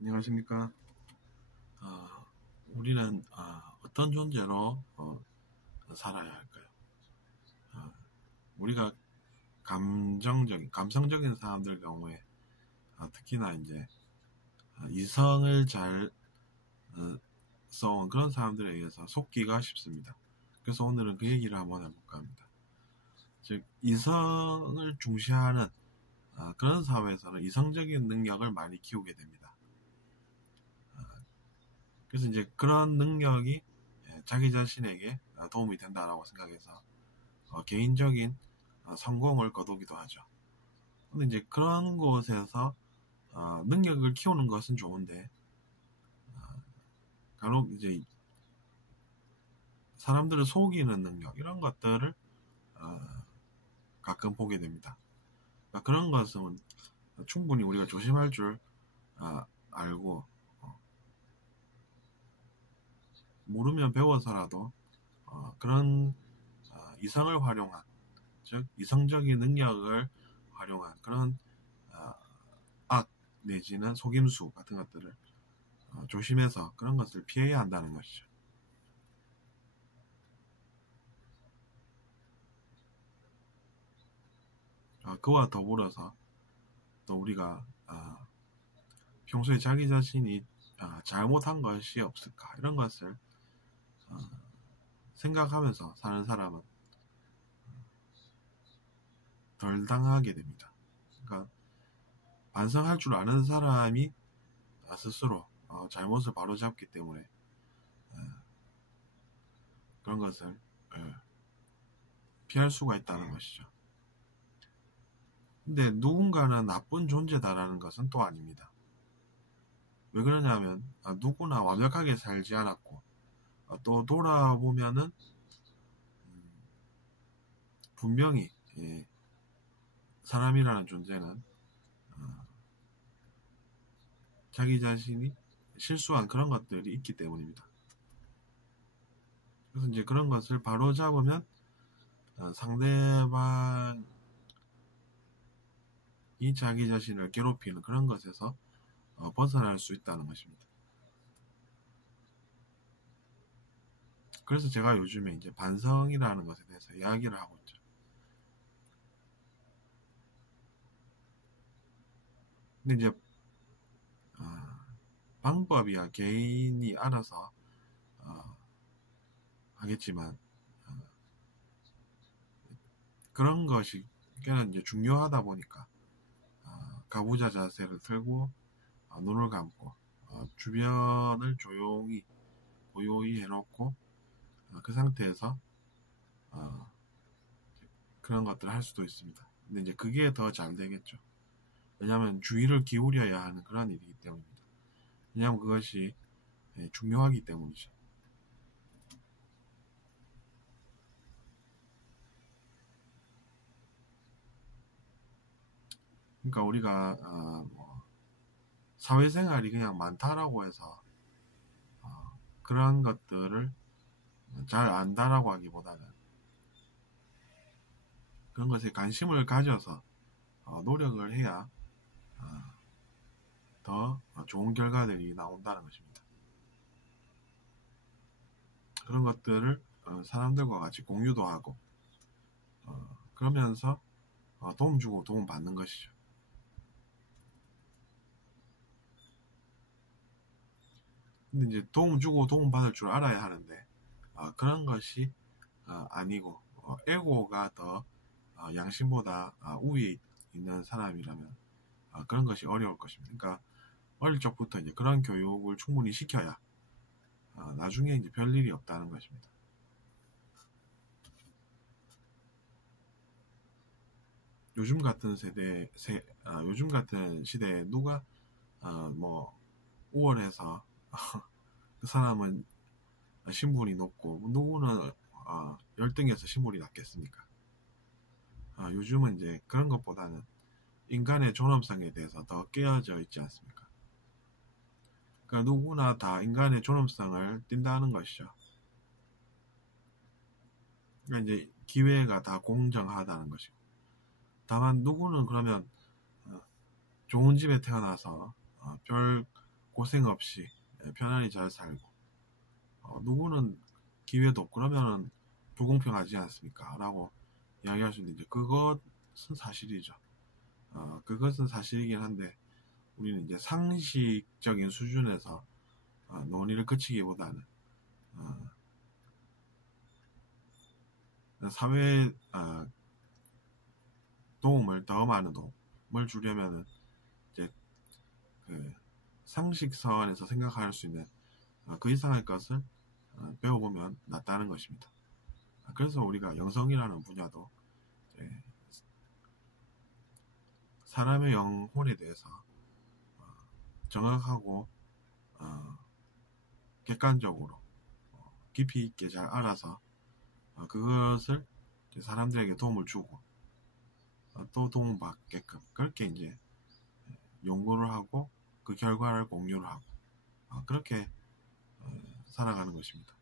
안녕하십니까. 우리는 어떤 존재로 살아야 할까요? 우리가 감성적인 사람들 경우에 특히나 이제 이성을 잘 써온 그런 사람들에 의해서 속기가 쉽습니다. 그래서 오늘은 그 얘기를 한번 해볼까 합니다. 즉, 이성을 중시하는 그런 사회에서는 이성적인 능력을 많이 키우게 됩니다. 그래서 이제 그런 능력이 자기 자신에게 도움이 된다라고 생각해서 개인적인 성공을 거두기도 하죠. 근데 이제 그런 곳에서 능력을 키우는 것은 좋은데 간혹 이제 사람들을 속이는 능력 이런 것들을 가끔 보게 됩니다. 그런 것은 충분히 우리가 조심할 줄 알고 모르면 배워서라도 그런 이성을 활용한, 즉 이성적인 능력을 활용한 그런 악 내지는 속임수 같은 것들을 조심해서 그런 것을 피해야 한다는 것이죠. 그와 더불어서 또 우리가 평소에 자기 자신이 잘못한 것이 없을까 이런 것을 생각하면서 사는 사람은 덜 당하게 됩니다. 그러니까 반성할 줄 아는 사람이 스스로 잘못을 바로잡기 때문에 그런 것을 피할 수가 있다는 것이죠. 근데 누군가는 나쁜 존재다라는 것은 또 아닙니다. 왜 그러냐면 누구나 완벽하게 살지 않았고 또 돌아보면은 분명히 사람이라는 존재는 자기 자신이 실수한 그런 것들이 있기 때문입니다. 그래서 이제 그런 것을 바로 잡으면 상대방이 자기 자신을 괴롭히는 그런 것에서 벗어날 수 있다는 것입니다. 그래서 제가 요즘에 이제 반성이라는 것에 대해서 이야기를 하고 있죠. 근데 이제 방법이야 개인이 알아서 하겠지만 그런 것이 꽤나 이제 중요하다 보니까 가부좌 자세를 틀고 눈을 감고 주변을 조용히 고요히 해놓고 그 상태에서 그런 것들을 할 수도 있습니다. 근데 이제 그게 더 잘 되겠죠. 왜냐하면 주의를 기울여야 하는 그런 일이기 때문입니다. 왜냐하면 그것이 중요하기 때문이죠. 그러니까 우리가 사회생활이 그냥 많다라고 해서 그런 것들을 잘 안다라고 하기보다는 그런 것에 관심을 가져서 노력을 해야 더 좋은 결과들이 나온다는 것입니다. 그런 것들을 사람들과 같이 공유도 하고 그러면서 도움 주고 도움 받는 것이죠. 근데 이제 도움 주고 도움 받을 줄 알아야 하는데 그런 것이 아니고 에고가 더 양심보다 우위에 있는 사람이라면 그런 것이 어려울 것입니다. 그러니까 어릴 적부터 이제 그런 교육을 충분히 시켜야 나중에 이제 별일이 없다는 것입니다. 요즘 같은 요즘 같은 시대에 누가 우월해서 그 사람은 신분이 높고 누구는 열등해서 신분이 낮겠습니까? 요즘은 이제 그런 것보다는 인간의 존엄성에 대해서 더 깨어져 있지 않습니까? 그러니까 누구나 다 인간의 존엄성을 띈다는 것이죠. 그러니까 이제 기회가 다 공정하다는 것이고, 다만 누구는 그러면 좋은 집에 태어나서 별 고생 없이 편안히 잘 살고 누구는 기회도 없고 그러면은 불공평하지 않습니까? 라고 이야기할 수 있는데 그것은 사실이죠. 그것은 사실이긴 한데 우리는 이제 상식적인 수준에서 논의를 그치기보다는 사회에 도움을 더 많은 도움을 주려면은 이제 그 상식선에서 생각할 수 있는 그 이상의 것을 배워보면 낫다는 것입니다. 그래서 우리가 영성이라는 분야도 사람의 영혼에 대해서 정확하고 객관적으로 깊이 있게 잘 알아서 그것을 사람들에게 도움을 주고 또 도움받게끔 그렇게 이제 연구를 하고 그 결과를 공유를 하고 그렇게 살아가는 것입니다.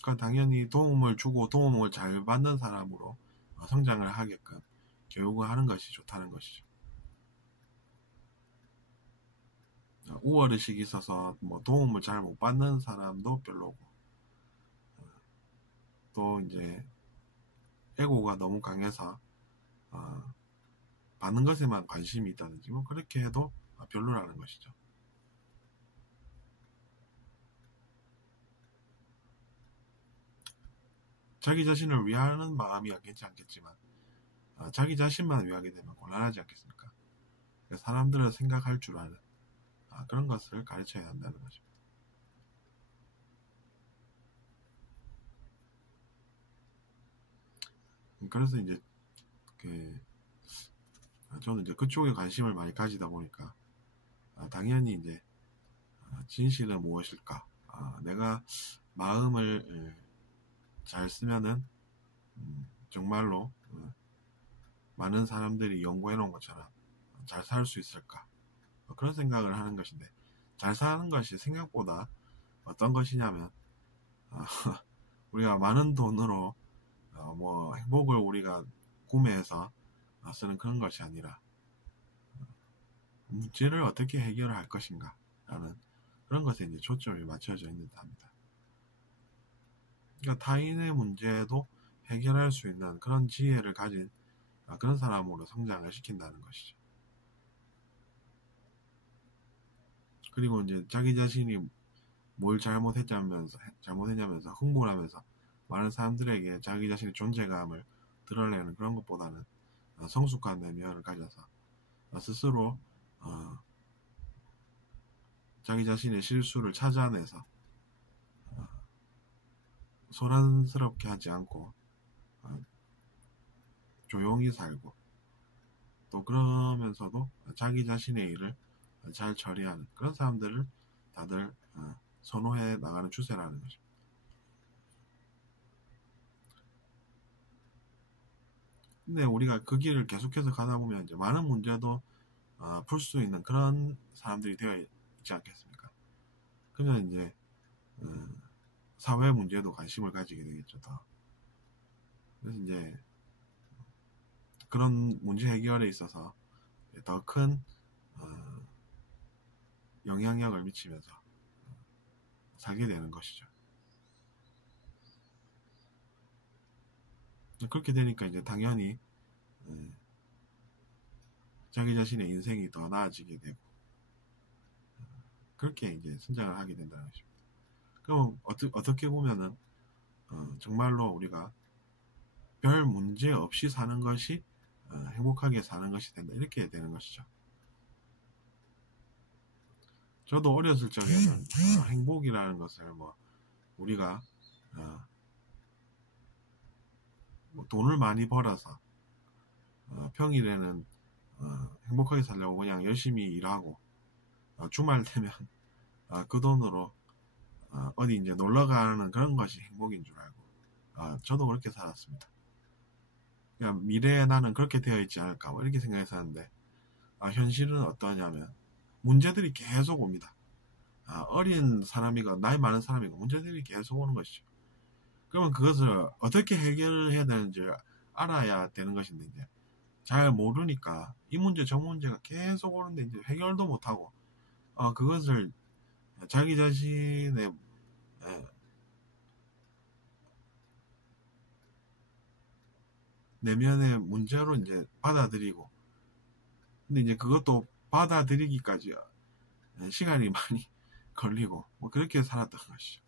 그러니까 당연히 도움을 주고 도움을 잘 받는 사람으로 성장을 하게끔 교육을 하는 것이 좋다는 것이죠. 우월의식이 있어서 뭐 도움을 잘 못 받는 사람도 별로고 또 이제 에고가 너무 강해서 받는 것에만 관심이 있다든지 뭐 그렇게 해도 별로라는 것이죠. 자기 자신을 위하는 마음이 괜찮겠지만 자기 자신만 위하게 되면 곤란하지 않겠습니까? 사람들을 생각할 줄 아는 그런 것을 가르쳐야 한다는 것입니다. 그래서 이제 저는 이제 그쪽에 관심을 많이 가지다 보니까 당연히 이제 진실은 무엇일까? 내가 마음을 잘 쓰면은 정말로 많은 사람들이 연구해 놓은 것처럼 잘 살 수 있을까? 그런 생각을 하는 것인데 잘 사는 것이 생각보다 어떤 것이냐면 우리가 많은 돈으로 뭐 행복을 우리가 구매해서 쓰는 그런 것이 아니라 문제를 어떻게 해결할 것인가 라는 그런 것에 이제 초점이 맞춰져 있는 듯합니다. 그러니까 타인의 문제도 해결할 수 있는 그런 지혜를 가진 그런 사람으로 성장을 시킨다는 것이죠. 그리고 이제 자기 자신이 뭘 잘못했냐면서 흥분을 하면서 많은 사람들에게 자기 자신의 존재감을 드러내는 그런 것보다는 성숙한 내면을 가져서 스스로 자기 자신의 실수를 찾아내서 소란스럽게 하지 않고 조용히 살고 또 그러면서도 자기 자신의 일을 잘 처리하는 그런 사람들을 다들 선호해 나가는 추세라는 것입니다. 근데 우리가 그 길을 계속해서 가다 보면 이제 많은 문제도 풀 수 있는 그런 사람들이 되어 있지 않겠습니까? 그러면 이제 사회 문제도 관심을 가지게 되겠죠. 더. 그래서 이제 그런 문제 해결에 있어서 더 큰 영향력을 미치면서 살게 되는 것이죠. 그렇게 되니까 이제 당연히 자기 자신의 인생이 더 나아지게 되고 그렇게 이제 성장을 하게 된다는 것입니다. 그럼 어떻게 보면은 정말로 우리가 별 문제 없이 사는 것이 행복하게 사는 것이 된다 이렇게 되는 것이죠. 저도 어렸을 적에는 행복이라는 것을 뭐 우리가 뭐 돈을 많이 벌어서 평일에는 행복하게 살려고 그냥 열심히 일하고 주말 되면 그 돈으로 어디 이제 놀러 가는 그런 것이 행복인 줄 알고 저도 그렇게 살았습니다. 그냥 미래에 나는 그렇게 되어 있지 않을까 뭐 이렇게 생각했었는데 현실은 어떠냐면 문제들이 계속 옵니다. 어린 사람이고 나이 많은 사람이고 문제들이 계속 오는 것이죠. 그러면 그것을 어떻게 해결을 해야 되는지 알아야 되는 것인데 이제 잘 모르니까 이 문제 저 문제가 계속 오는데 이제 해결도 못하고 그것을 자기 자신의 내면의 문제로 이제 받아들이고, 근데 이제 그것도 받아들이기까지 시간이 많이 걸리고 뭐 그렇게 살았던 것이죠.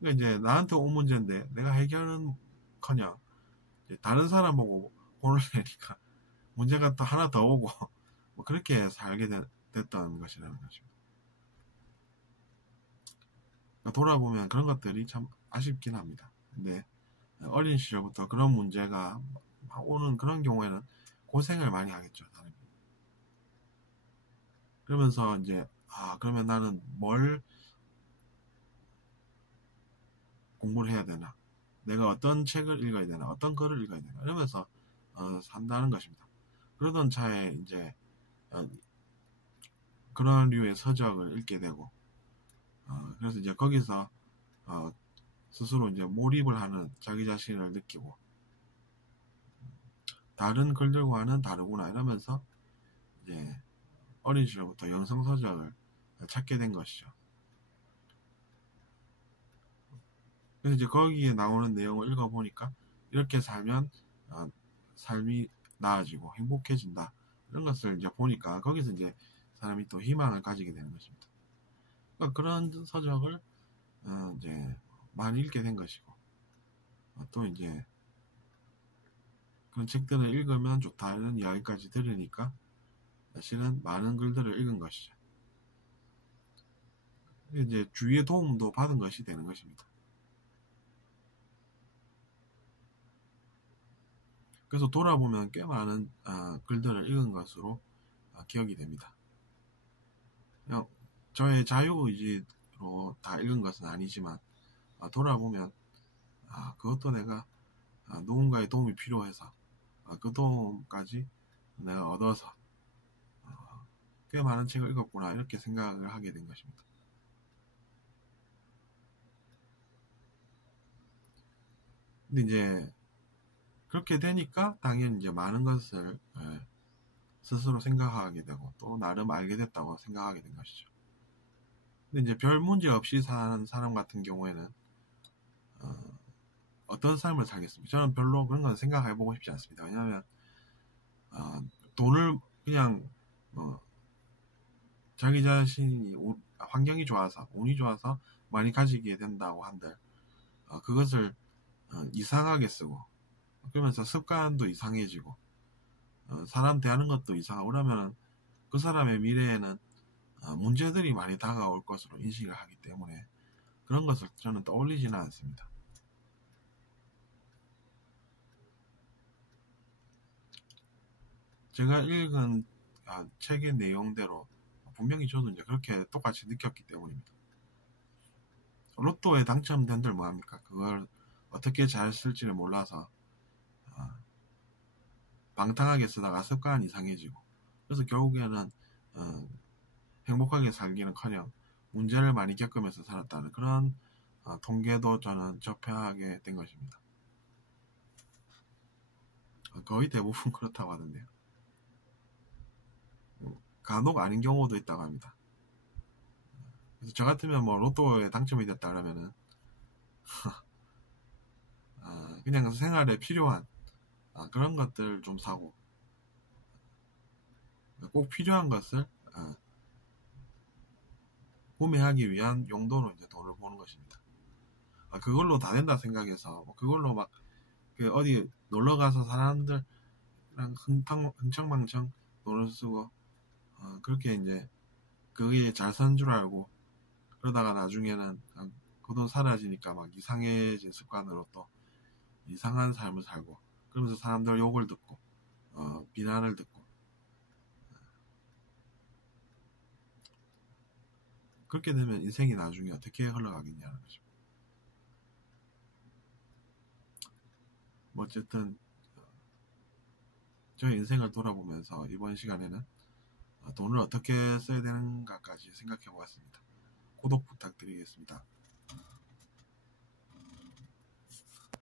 그러니까 이제 나한테 온 문제인데 내가 해결은커녕 다른 사람 보고 혼을 내니까 문제가 또 하나 더 오고 뭐 그렇게 살게 됐던 것이라는 것입니다. 그러니까 돌아보면 그런 것들이 참 아쉽긴 합니다. 근데 어린 시절부터 그런 문제가 오는 그런 경우에는 고생을 많이 하겠죠, 사람이. 그러면서 이제 그러면 나는 뭘 공부를 해야 되나, 내가 어떤 책을 읽어야 되나, 어떤 글을 읽어야 되나 이러면서 산다는 것입니다. 그러던 차에 이제 그런 류의 서적을 읽게 되고, 그래서 이제 거기서 스스로 이제 몰입을 하는 자기 자신을 느끼고, 다른 글들과는 다르구나 이러면서 이제 어린 시절부터 영성 서적을 찾게 된 것이죠. 그래서 이제 거기에 나오는 내용을 읽어보니까 이렇게 살면 삶이 나아지고 행복해진다 이런 것을 이제 보니까 거기서 이제 사람이 또 희망을 가지게 되는 것입니다. 그러니까 그런 서적을 이제 많이 읽게 된 것이고, 또 이제 그런 책들을 읽으면 좋다 이런 이야기까지 들으니까 사실은 많은 글들을 읽은 것이죠. 이제 주위의 도움도 받은 것이 되는 것입니다. 그래서 돌아보면 꽤 많은 글들을 읽은 것으로 기억이 됩니다. 그냥 저의 자유의지로 다 읽은 것은 아니지만 돌아보면 그것도 내가 누군가의 도움이 필요해서 그 도움까지 내가 얻어서 꽤 많은 책을 읽었구나 이렇게 생각을 하게 된 것입니다. 근데 이제 그렇게 되니까 당연히 이제 많은 것을 스스로 생각하게 되고 또 나름 알게 됐다고 생각하게 된 것이죠. 근데 이제 별 문제 없이 사는 사람 같은 경우에는 어떤 삶을 살겠습니까? 저는 별로 그런 건 생각해보고 싶지 않습니다. 왜냐하면 돈을 그냥 자기 자신이 환경이 좋아서 운이 좋아서 많이 가지게 된다고 한들 그것을 이상하게 쓰고 그러면서 습관도 이상해지고 사람 대하는 것도 이상하고 그러면 그 사람의 미래에는 문제들이 많이 다가올 것으로 인식을 하기 때문에 그런 것을 저는 떠올리지는 않습니다. 제가 읽은 책의 내용대로 분명히 저도 이제 그렇게 똑같이 느꼈기 때문입니다. 로또에 당첨된들 뭐합니까? 그걸 어떻게 잘 쓸지를 몰라서 방탕하게 쓰다가 습관 이상해지고 그래서 결국에는 행복하게 살기는커녕 문제를 많이 겪으면서 살았다는 그런 통계도 저는 접하게 된 것입니다. 거의 대부분 그렇다고 하던데요. 간혹 아닌 경우도 있다고 합니다. 그래서 저 같으면 뭐 로또에 당첨이 됐다 그러면은 그냥 생활에 필요한 그런 것들 좀 사고 꼭 필요한 것을 구매하기 위한 용도로 이제 돈을 버는 것입니다. 그걸로 다 된다 생각해서 그걸로 막 어디 놀러 가서 사람들랑 흥청망청 돈을 쓰고 그렇게 이제 그게 잘 선 줄 알고 그러다가 나중에는 그 돈 사라지니까 막 이상해진 습관으로 또 이상한 삶을 살고 그러면서 사람들 욕을 듣고 비난을 듣고 그렇게 되면 인생이 나중에 어떻게 흘러가겠냐는 거죠. 어쨌든 저의 인생을 돌아보면서 이번 시간에는 돈을 어떻게 써야 되는가까지 생각해 보았습니다. 구독 부탁드리겠습니다.